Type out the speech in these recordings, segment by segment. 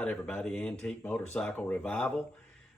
right, everybody. Antique Motorcycle Revival.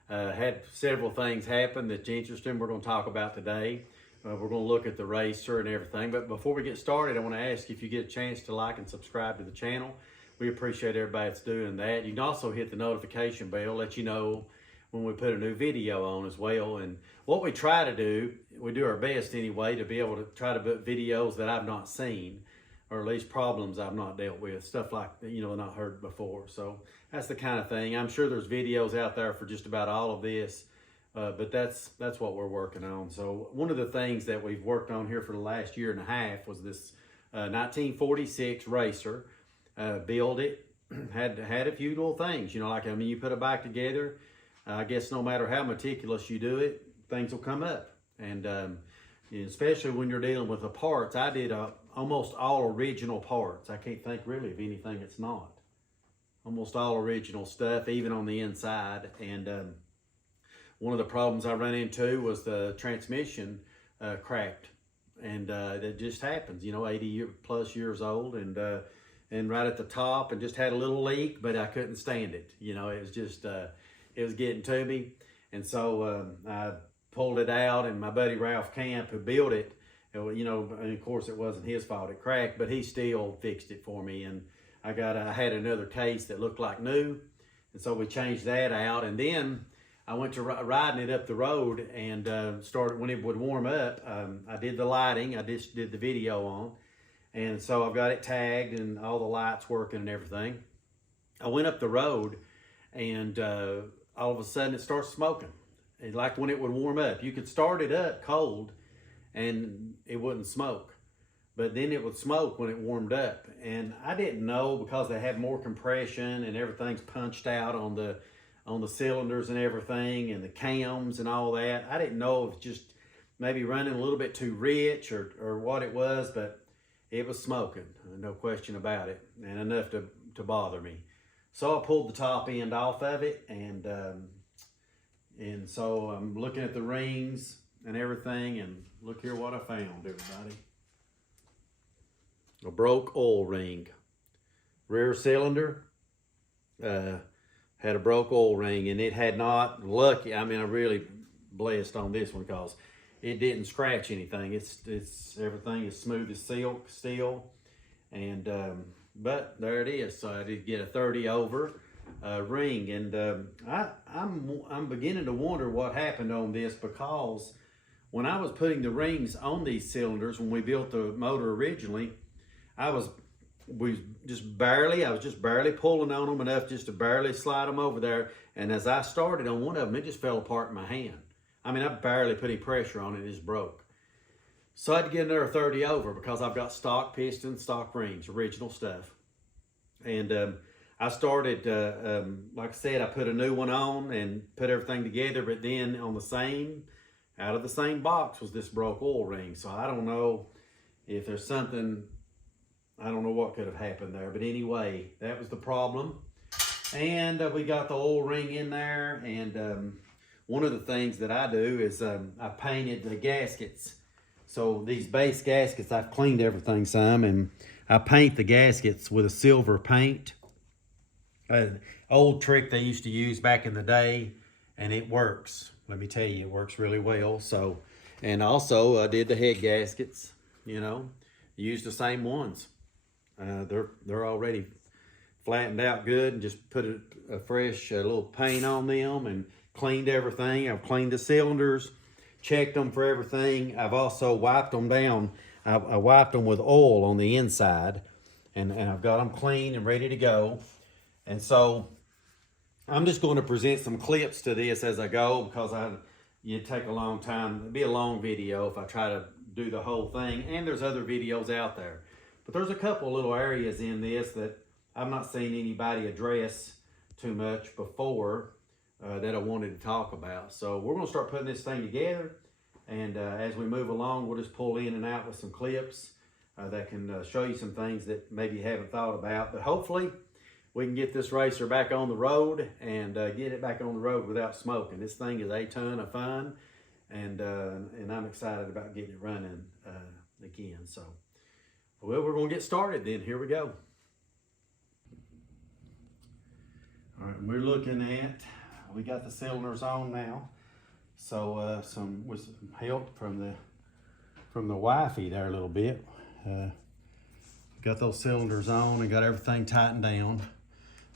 Had several things happen that's interesting we're going to talk about today. We're going to look at the racer and everything. But before we get started, I want to ask if you get a chance to like and subscribe to the channel. We appreciate everybody that's doing that. You can also hit the notification bell, let you know when we put a new video on as well. And what we try to do, we do our best anyway, to be able to try to put videos that I've not seen, or at least problems I've not dealt with, stuff like, not heard before. So that's the kind of thing. I'm sure there's videos out there for just about all of this, but that's what we're working on. So one of the things that we've worked on here for the last year and a half was this 1946 Racer. Build it, had a few little things, you put a bike together. I guess no matter how meticulous you do it, things will come up. And especially when you're dealing with the parts, I did almost all original parts. I can't think really of anything that's not. Almost all original stuff, even on the inside. And one of the problems I ran into was the transmission cracked. And that just happens, 80 plus years old, and right at the top, and just had a little leak, but I couldn't stand it. It was just, it was getting to me. And so I pulled it out, and my buddy Ralph Camp, who built it, and of course it wasn't his fault it cracked, but he still fixed it for me. And I had another case that looked like new, and so we changed that out. And then I went to riding it up the road, and started when it would warm up. I did the lighting, I just did the video on, and so I've got it tagged and all the lights working and everything. I went up the road, and all of a sudden it starts smoking. And like when it would warm up, you could start it up cold and it wouldn't smoke, but then it would smoke when it warmed up. And I didn't know, because they have more compression and everything's punched out on the cylinders and everything, and the cams and all that. I didn't know if it's just maybe running a little bit too rich or what it was, but it was smoking, no question about it, and enough to bother me. So I pulled the top end off of it, and so I'm looking at the rings and everything, and look here what I found, everybody. A broke oil ring. Rear cylinder had a broke oil ring, and it had not, lucky, I'm really blessed on this one because it didn't scratch anything. It's everything is smooth as silk still, and but there it is. So I did get a 30 over ring, and I'm beginning to wonder what happened on this, because when I was putting the rings on these cylinders when we built the motor originally, I was just barely pulling on them enough just to barely slide them over there, and as I started on one of them, it just fell apart in my hand. I barely put any pressure on it, it just broke. So I had to get another 30 over because I've got stock pistons, stock rings, original stuff. And I started, like I said, I put a new one on and put everything together, but then out of the same box was this broke oil ring. So I don't know if there's something, I don't know what could have happened there. But anyway, that was the problem. And we got the oil ring in there, and one of the things that I do is I painted the gaskets. So these base gaskets, I've cleaned everything some, and I paint the gaskets with a silver paint. An old trick they used to use back in the day, and it works. Let me tell you, it works really well. So, and also I did the head gaskets, used the same ones. They're already flattened out good, and just put a fresh little paint on them and cleaned everything. I've cleaned the cylinders, checked them for everything. I've also wiped them down. I wiped them with oil on the inside, and I've got them clean and ready to go. And so I'm just going to present some clips to this as I go, because it'd take a long time. It'd be a long video if I try to do the whole thing, and there's other videos out there. But there's a couple little areas in this that I've not seen anybody address too much before that I wanted to talk about. So we're going to start putting this thing together, and as we move along, we'll just pull in and out with some clips that can show you some things that maybe you haven't thought about. But hopefully we can get this racer back on the road and get it back on the road without smoking. This thing is a ton of fun, and I'm excited about getting it running again. So, well, we're going to get started then. Here we go. And we're looking at, we got the cylinders on now. So with some help from the wifey there a little bit. Got those cylinders on and got everything tightened down.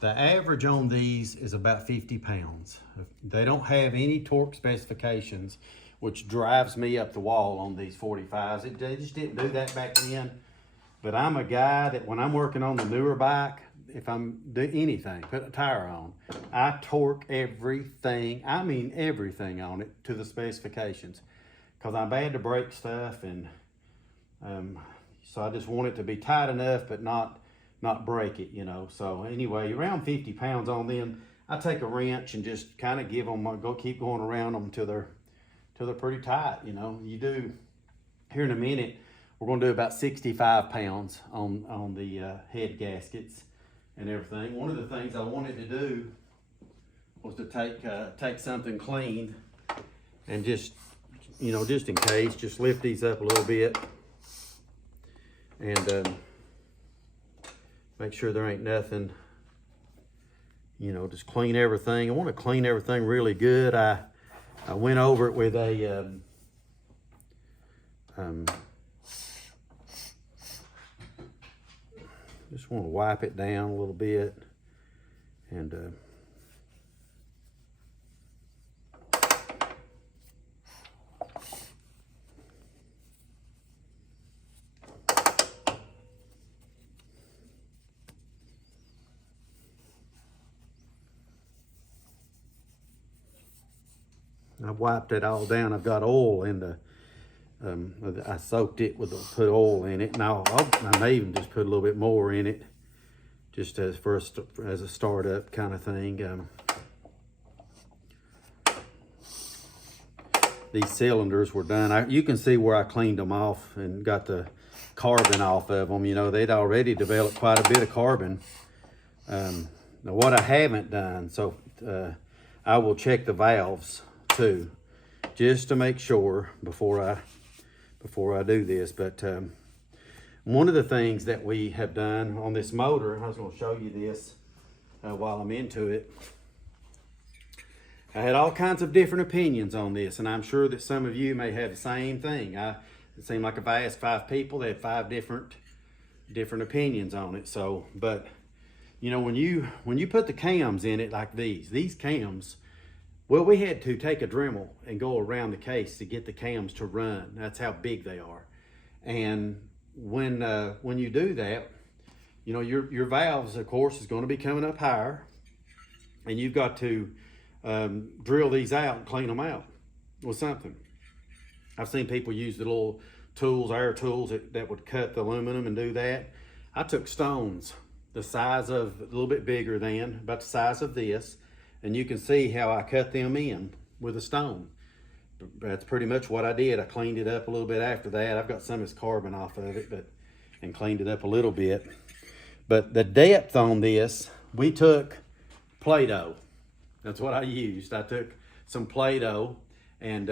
The average on these is about 50 pounds. They don't have any torque specifications, which drives me up the wall on these 45s. They just didn't do that back then. But I'm a guy that when I'm working on the newer bike, if I'm doing anything, put a tire on, I torque everything, I mean everything on it to the specifications. Because I'm bad to break stuff, and so I just want it to be tight enough but not break it, you know. So anyway, around 50 pounds on them. I take a wrench and just kind of give them, keep going around them till they're pretty tight, you know. You do, here in a minute, we're gonna do about 65 pounds on the head gaskets and everything. One of the things I wanted to do was to take something clean and just, you know, just in case, just lift these up a little bit and make sure there ain't nothing, you know, just clean everything. I want to clean everything really good. I went over it with a just want to wipe it down a little bit and I've wiped it all down. I've got oil in the, I soaked it with, put oil in it. Now I may even just put a little bit more in it, just as a startup kind of thing. These cylinders were done. You can see where I cleaned them off and got the carbon off of them. You know, they'd already developed quite a bit of carbon. Now what I haven't done, so I will check the valves too, just to make sure before I do this. But one of the things that we have done on this motor, I was going to show you this while I'm into it. I had all kinds of different opinions on this, and I'm sure that some of you may have the same thing. It seemed like if I asked 5 people, they had 5 different opinions on it. So, but you know, when you put the cams in it like these cams, well, we had to take a Dremel and go around the case to get the cams to run. That's how big they are. And when you do that, you know, your valves, of course, is going to be coming up higher, and you've got to drill these out and clean them out with something. I've seen people use the little tools, air tools that would cut the aluminum and do that. I took stones the size of, a little bit bigger than, about the size of this, and you can see how I cut them in with a stone. That's pretty much what I did. I cleaned it up a little bit after that. I've got some of this carbon off of it, and cleaned it up a little bit. But the depth on this, we took Play-Doh. That's what I used. I took some Play-Doh and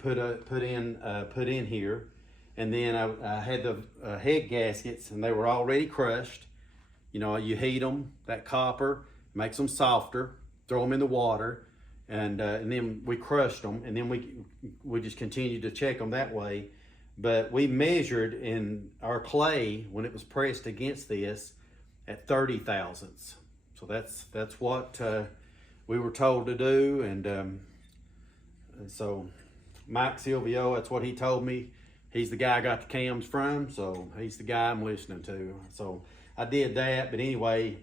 put in here, and then I had the head gaskets, and they were already crushed. You know, you heat them, that copper makes them softer, throw them in the water, and then we crushed them, and then we just continued to check them that way. But we measured in our clay when it was pressed against this at 30 thousandths. So that's what we were told to do, and so Mike Silvio, that's what he told me. He's the guy I got the cams from, so he's the guy I'm listening to. So I did that, but anyway,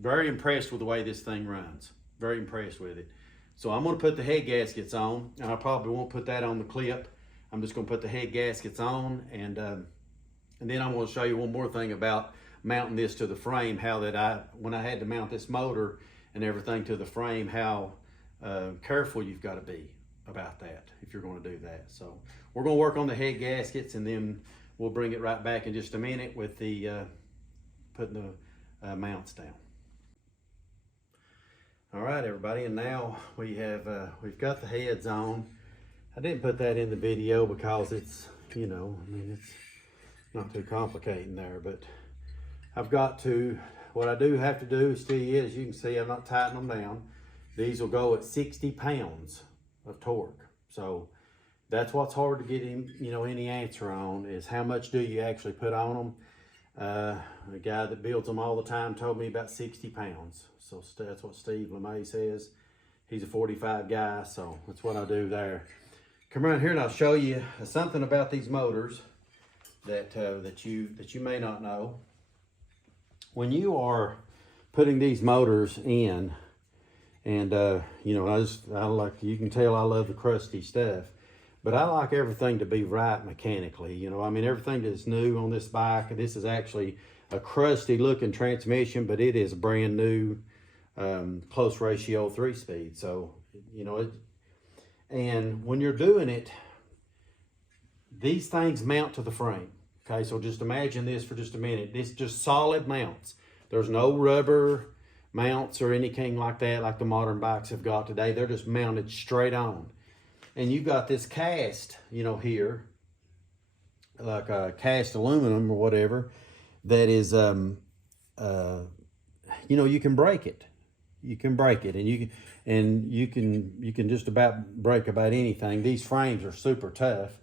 very impressed with the way this thing runs. Very impressed with it. So I'm going to put the head gaskets on, and I probably won't put that on the clip. I'm just going to put the head gaskets on, and then I'm going to show you one more thing about mounting this to the frame. How that when I had to mount this motor and everything to the frame, how careful you've got to be about that if you're going to do that. So we're going to work on the head gaskets, and then we'll bring it right back in just a minute with the putting the mounts down. All right, everybody, and now we've got the heads on. I didn't put that in the video because it's, you know, I mean, it's not too complicated there, but I've got to what I do have to do is still yet, as you can see, I'm not tightening them down. These will go at 60 pounds of torque. So that's what's hard to get him, you know, any answer on, is how much do you actually put on them. The guy that builds them all the time told me about 60 pounds. So that's what Steve LeMay says. He's a 45 guy, so that's what I do there. Come around here and I'll show you something about these motors that you may not know. When you are putting these motors in, and you know, I like, you can tell I love the crusty stuff, but I like everything to be right mechanically. You know, I mean, everything that's new on this bike. This is actually a crusty looking transmission, but it is a brand new close ratio 3-speed. So, you know, and when you're doing it, these things mount to the frame. Okay, so just imagine this for just a minute. This just solid mounts. There's no rubber mounts or anything like that like the modern bikes have got today. They're just mounted straight on. And you've got this cast, you know, here, like a cast aluminum or whatever, that is, you know, you can break it. You can break it, and you can just about break about anything. These frames are super tough,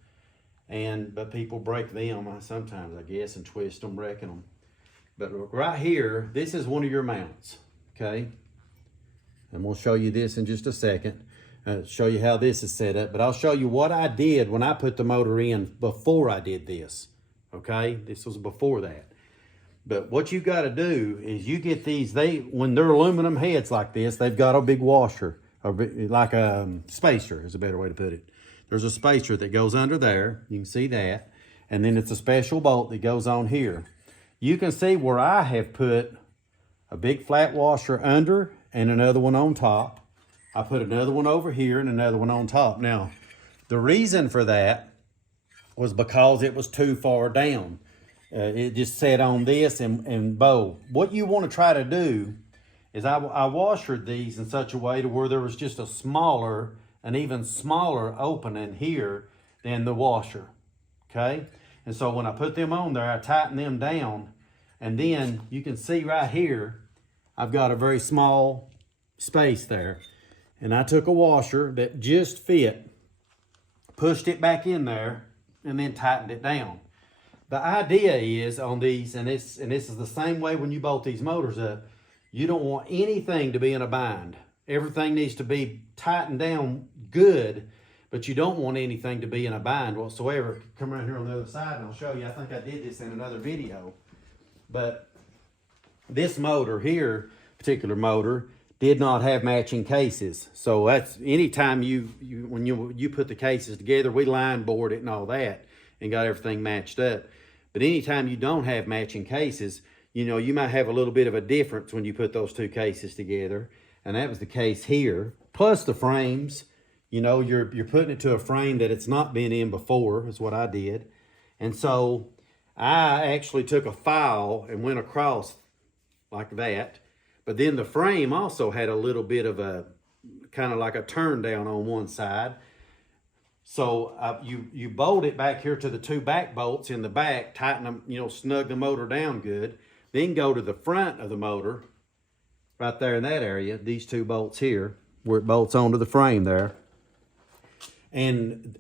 but people break them sometimes, I guess, and twist them, wrecking them. But look, right here, this is one of your mounts, okay? And we'll show you this in just a second. Show you how this is set up, but I'll show you what I did when I put the motor in before I did this, okay? This was before that. But what you got to do is you get these, when they're aluminum heads like this, they've got a big washer, like a spacer is a better way to put it. There's a spacer that goes under there, you can see that, and then it's a special bolt that goes on here. You can see where I have put a big flat washer under and another one on top. I put another one over here and another one on top. Now, the reason for that was because it was too far down. It just sat on this and bow. What you want to try to do is I washered these in such a way to where there was just an even smaller opening here than the washer, okay? And so when I put them on there, I tightened them down, and then you can see right here, I've got a very small space there. And I took a washer that just fit, pushed it back in there, and then tightened it down. The idea is on these, and this is the same way when you bolt these motors up, you don't want anything to be in a bind. Everything needs to be tightened down good, but you don't want anything to be in a bind whatsoever. Come around here on the other side and I'll show you. I think I did this in another video. But this motor here, particular motor, did not have matching cases. So that's anytime when you put the cases together, we line board it and all that and got everything matched up. But anytime you don't have matching cases, you know, you might have a little bit of a difference when you put those two cases together. And that was the case here. Plus the frames, you know, you're putting it to a frame that it's not been in before, is what I did. And so I actually took a file and went across like that. But then the frame also had a little bit of a, kind of like a turn down on one side. So you bolt it back here to the two back bolts in the back, tighten them, you know, snug the motor down good. Then go to the front of the motor, right there in that area, these two bolts here, where it bolts onto the frame there. And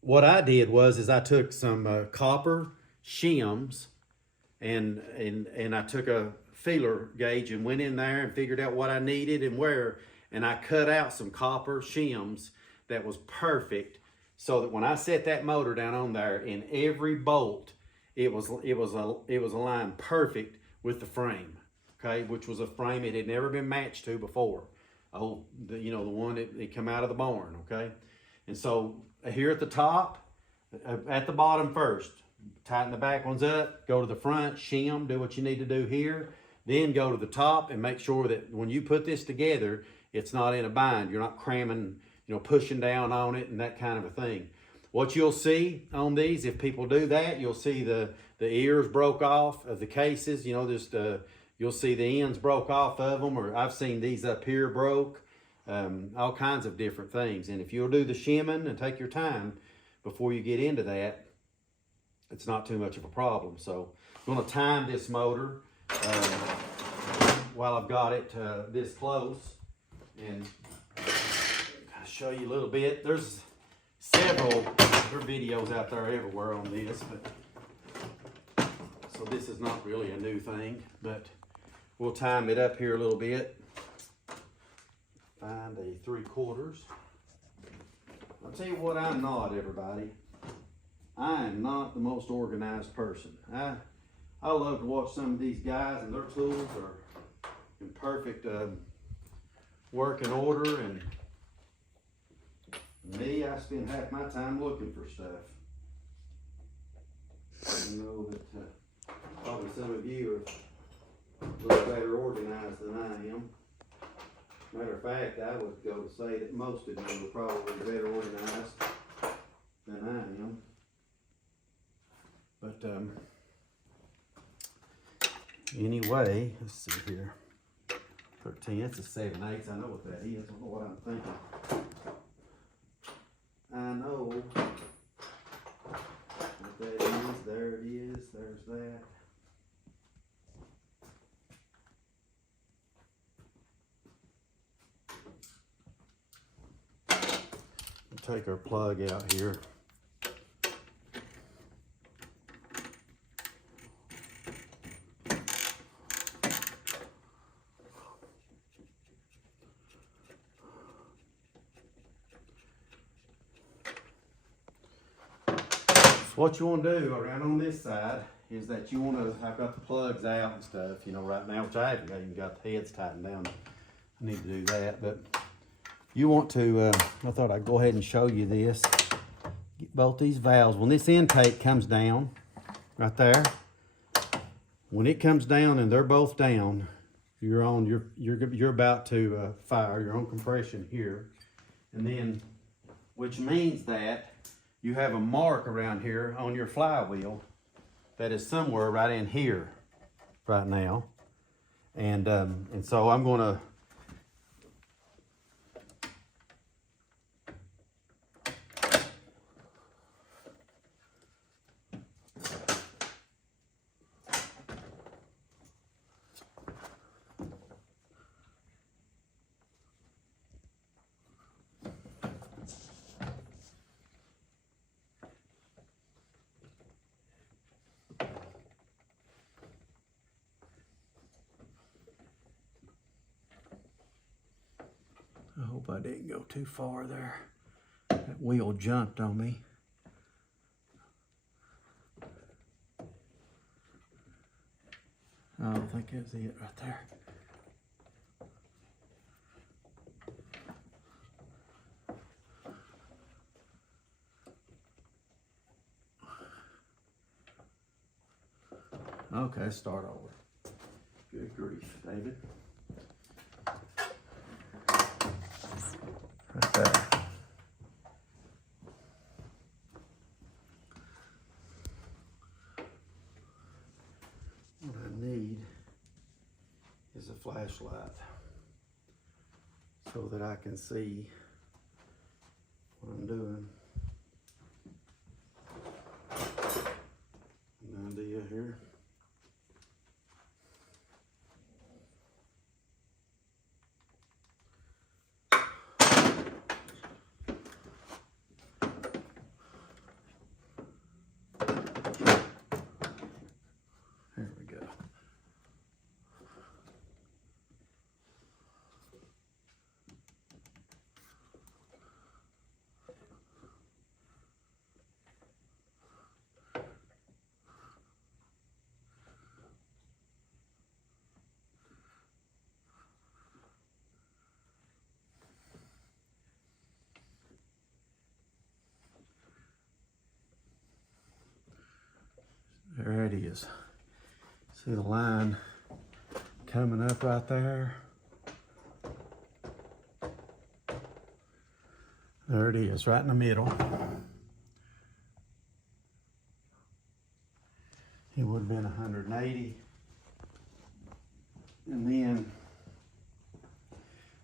what I did was I took some copper shims and I took a feeler gauge and went in there and figured out what I needed and where, and I cut out some copper shims that was perfect, so that when I set that motor down on there, in every bolt it was aligned perfect with the frame, okay, which was a frame it had never been matched to before. You know, the one that come out of the barn, okay. And so here at the top, at the bottom first, tighten the back ones up, go to the front, shim, do what you need to do here. Then go to the top and make sure that when you put this together, it's not in a bind. You're not cramming, you know, pushing down on it and that kind of a thing. What you'll see on these, if people do that, you'll see the ears broke off of the cases. You know, just you'll see the ends broke off of them, or I've seen these up here broke, all kinds of different things. And if you'll do the shimming and take your time before you get into that, it's not too much of a problem. So I'm going to time this motor. while I've got it this close, and I'll show you a little bit. There's videos out there everywhere on this, but so this is not really a new thing, but we'll time it up here a little bit. Find a 3/4. I'll tell you what, I'm not, everybody. I am not the most organized person. I love to watch some of these guys, and their tools are in perfect working order, and me, I spend half my time looking for stuff. I know that probably some of you are a little better organized than I am. Matter of fact, I would go to say that most of you are probably better organized than I am. But anyway, let's see here. 13, that's a 7/8. I know what that is. I don't know what I'm thinking. I know what that is. There it is. There's that. Take our plug out here. So what you want to do around on this side is that you want to, I've got the plugs out and stuff, you know, right now, which I haven't even got the heads tightened down. I need to do that, but you want to, I thought I'd go ahead and show you this. Get both these valves. When this intake comes down, right there, when it comes down and they're both down, you're on, you're about to fire. You're on compression here, and then, which means that you have a mark around here on your flywheel that is somewhere right in here, right now, and so I'm going to. I hope I didn't go too far there. That wheel jumped on me. I don't think that's it right there. Okay, start over. Good grief, David. Right there. What I need is a flashlight so that I can see what I'm doing. An idea here. There it is. See the line coming up right there? There it is, right in the middle. It would have been 180. And then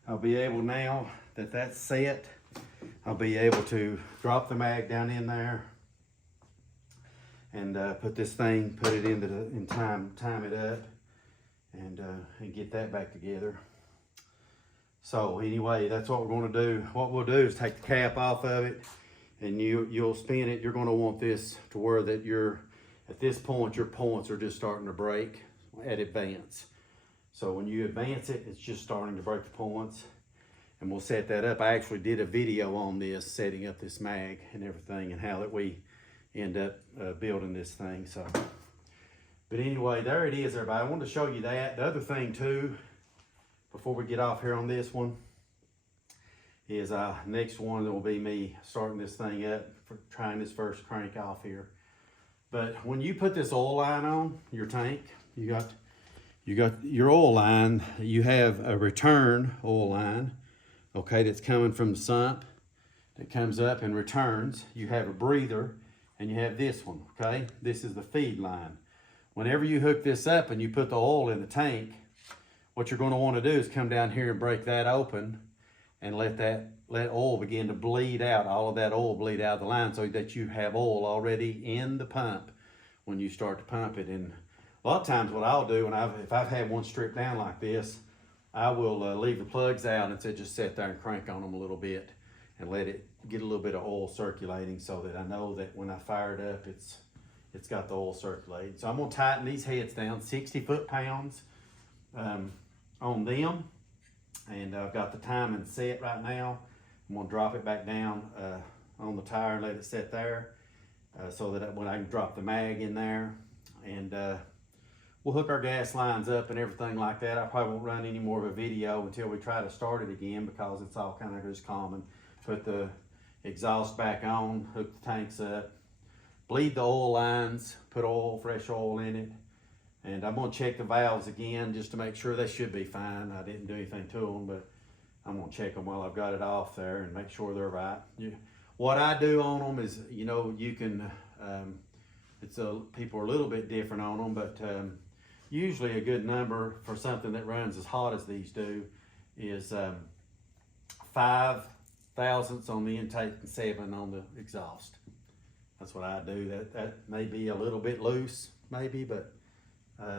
I'll be able, now that that's set, I'll be able to drop the mag down in there and put this thing, put it into the, time it up, and get that back together. So anyway, that's what we're going to do. What we'll do is take the cap off of it, and you'll spin it. You're going to want this to where that at this point, your points are just starting to break at advance. So when you advance it, it's just starting to break the points, and we'll set that up. I actually did a video on this, setting up this mag and everything, and how that we end up building this thing. So, but anyway, there it is, everybody. I wanted to show you that. The other thing too, before we get off here on this one, is next one will be me starting this thing up, for trying this first crank off here. But when you put this oil line on your tank, you got your oil line. You have a return oil line, okay, that's coming from the sump that comes up and returns. You have a breather, and you have this one, okay? This is the feed line. Whenever you hook this up and you put the oil in the tank, what you're going to want to do is come down here and break that open and let oil begin to bleed out, all of that oil bleed out of the line, so that you have oil already in the pump when you start to pump it. And a lot of times what I'll do, if I've had one stripped down like this, I will leave the plugs out and just sit there and crank on them a little bit and let it get a little bit of oil circulating, so that I know that when I fire it up, it's got the oil circulating. So I'm gonna tighten these heads down, 60 foot-pounds on them. And I've got the timing set right now. I'm gonna drop it back down on the tire and let it sit there, so that when I can drop the mag in there, and we'll hook our gas lines up and everything like that. I probably won't run any more of a video until we try to start it again, because it's all kind of just common. Put the exhaust back on, hook the tanks up, bleed the oil lines, put fresh oil in it. And I'm gonna check the valves again just to make sure they should be fine. I didn't do anything to them, but I'm gonna check them while I've got it off there and make sure they're right. What I do on them is, you can, people are a little bit different on them, but usually a good number for something that runs as hot as these do is 5 thousandths on the intake and 7 on the exhaust. That's what I do. That may be a little bit loose, maybe, but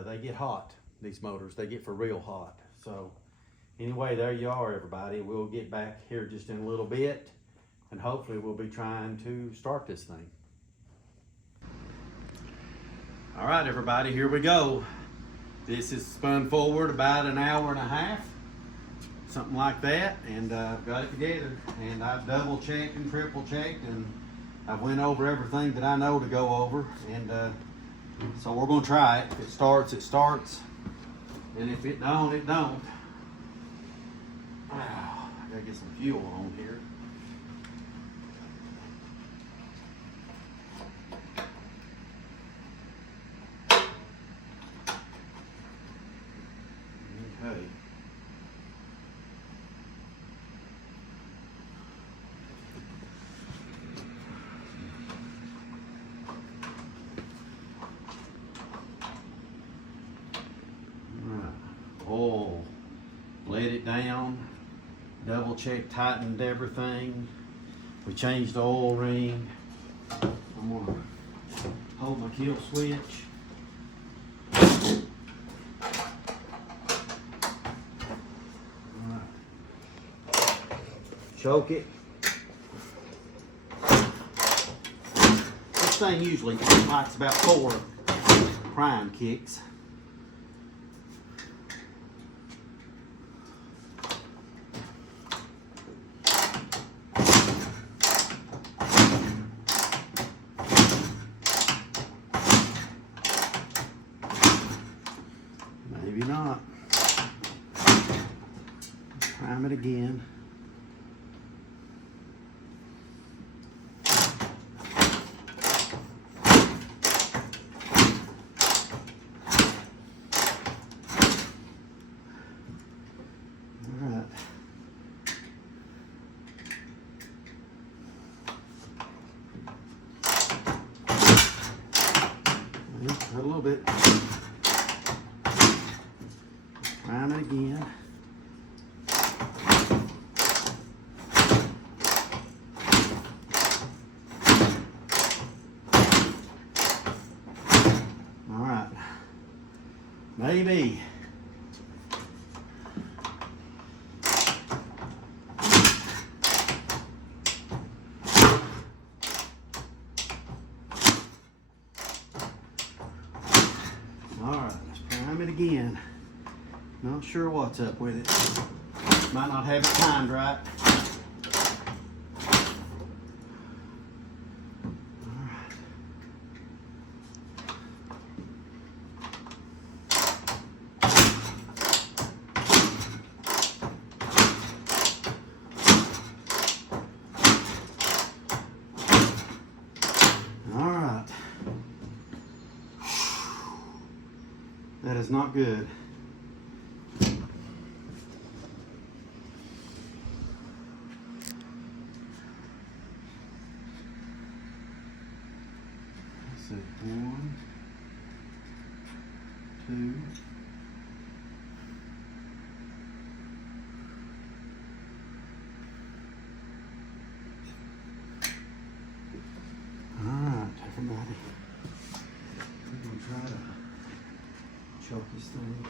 they get hot, these motors. They get for real hot. So anyway, there you are, everybody. We'll get back here just in a little bit, and hopefully we'll be trying to start this thing. All right, everybody, here we go. This is spun forward about an hour and a half, something like that, and I've got it together, and I've double checked and triple checked, and I've went over everything that I know to go over, and so we're gonna try it. If it starts, it starts, and if it don't, it don't. I gotta get some fuel on here. Okay. Oil, let it down, double check, tightened everything. We changed the oil ring. I'm gonna hold my kill switch. Choke it. This thing usually likes about 4 prime kicks. Maybe not. Prime it again. A little bit. Prime it again. All right. Maybe. Not sure what's up with it. Might not have it timed right. That is not good. Let's see, 1, 2. All right, everybody. We're gonna try to choke this thing.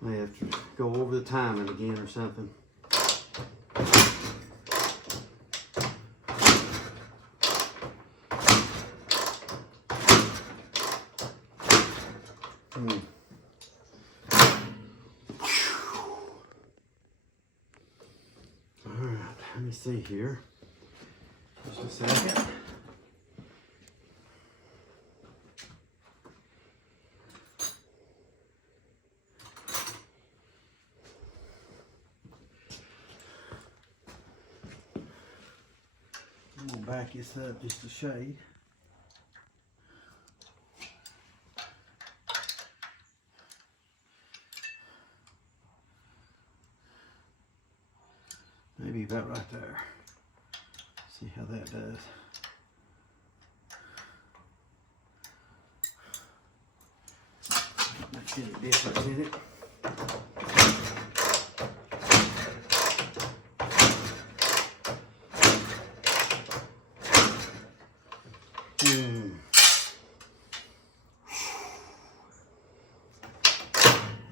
I have to go over the timing again or something. All right, let me see here. Just a second. I'm gonna back this up just a shade. Maybe about right there. See how that does. Not see any difference in it.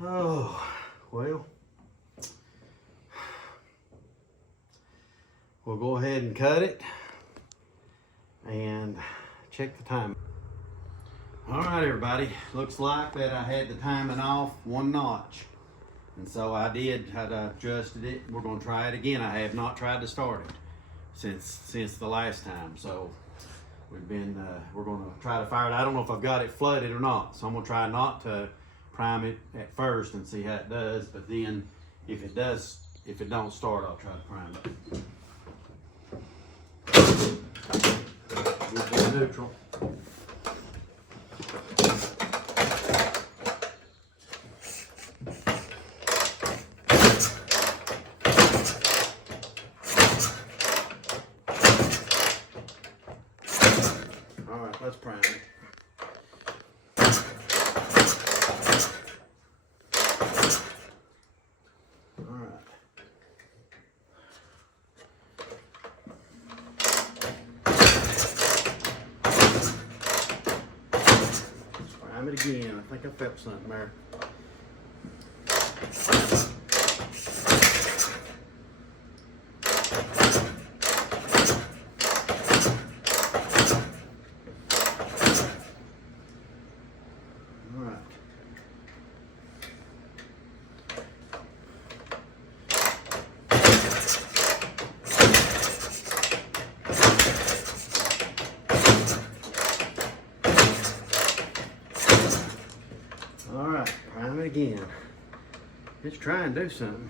Oh, well, we'll go ahead and cut it and check the time. All right, everybody, looks like that I had the timing off 1 notch. And so I adjusted it. We're gonna try it again. I have not tried to start it since the last time. So we're gonna try to fire it. I don't know if I've got it flooded or not. So I'm gonna try not to prime it at first and see how it does, but then if it don't start, I'll try to prime it. Get it neutral. All right, let's prime it. Prime it again. I think I felt something there. All right. All right, prime it again. Let's try and do something.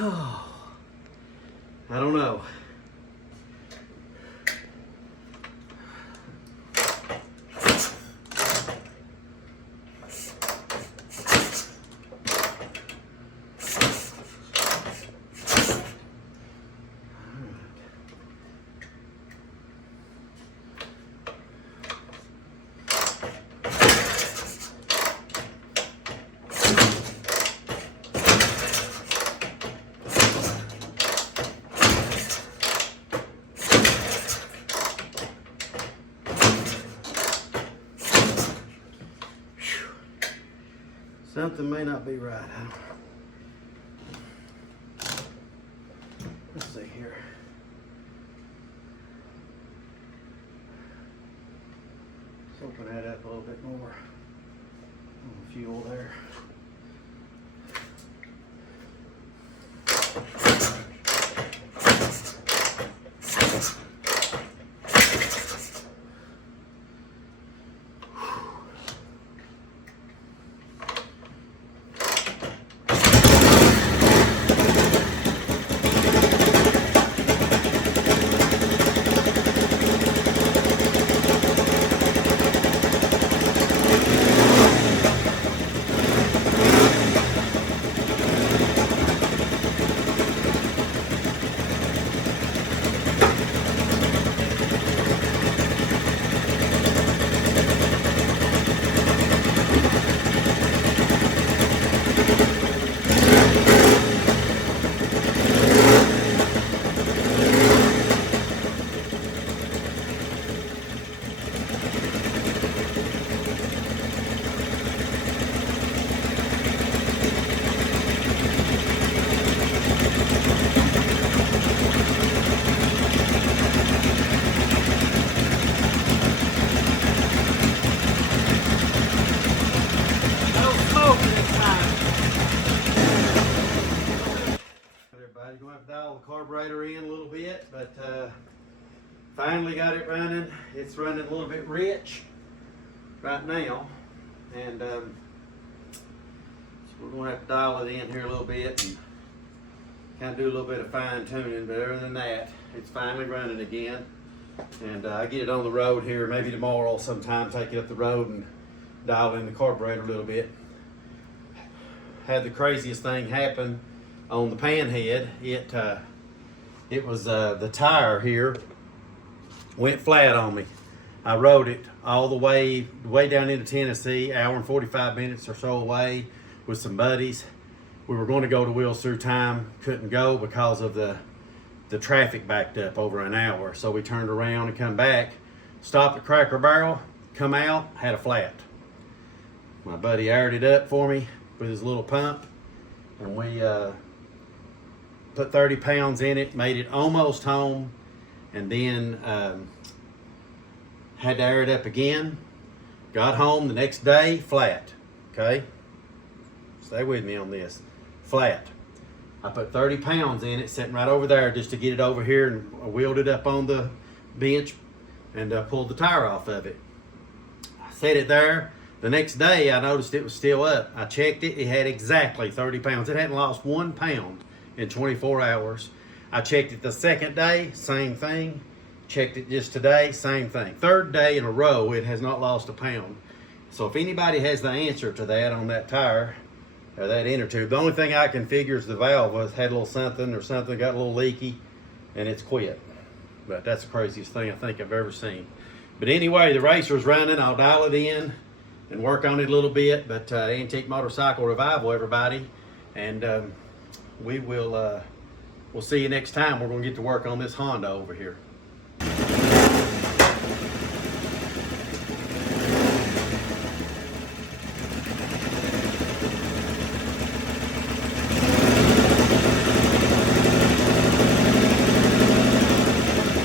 Oh, I don't know. Something may not be right. Let's see here. Let's open that up a little bit more. Fuel there. Everybody's going to have to dial the carburetor in a little bit, but finally got it running. It's running a little bit rich right now, and so we're going to have to dial it in here a little bit and kind of do a little bit of fine tuning, but other than that, it's finally running again. And I get it on the road here, maybe tomorrow sometime, take it up the road and dial in the carburetor a little bit. Had the craziest thing happen on the pan head. It was the tire here went flat on me. I rode it all the way down into Tennessee, hour and 45 minutes or so away with some buddies. We were going to go to Wheels Through Time, couldn't go because of the traffic backed up over an hour. So we turned around and come back, stopped at Cracker Barrel, come out, had a flat. My buddy aired it up for me with his little pump, and we put 30 pounds in it, made it almost home, and then had to air it up again. Got home the next day, flat, okay? Stay with me on this, flat. I put 30 pounds in it, sitting right over there just to get it over here, and wheeled it up on the bench and pulled the tire off of it. I set it there. The next day, I noticed it was still up. I checked it, it had exactly 30 pounds. It hadn't lost 1 pound in 24 hours. I checked it the second day, same thing. Checked it just today, same thing. Third day in a row, it has not lost a pound. So if anybody has the answer to that on that tire, or that inner tube, the only thing I can figure is the valve had a little something or something, got a little leaky, and it's quit. But that's the craziest thing I think I've ever seen. But anyway, the Racer's running. I'll dial it in and work on it a little bit. But Antique Motorcycle Revival, everybody. And we'll see you next time. We're going to get to work on this Honda over here.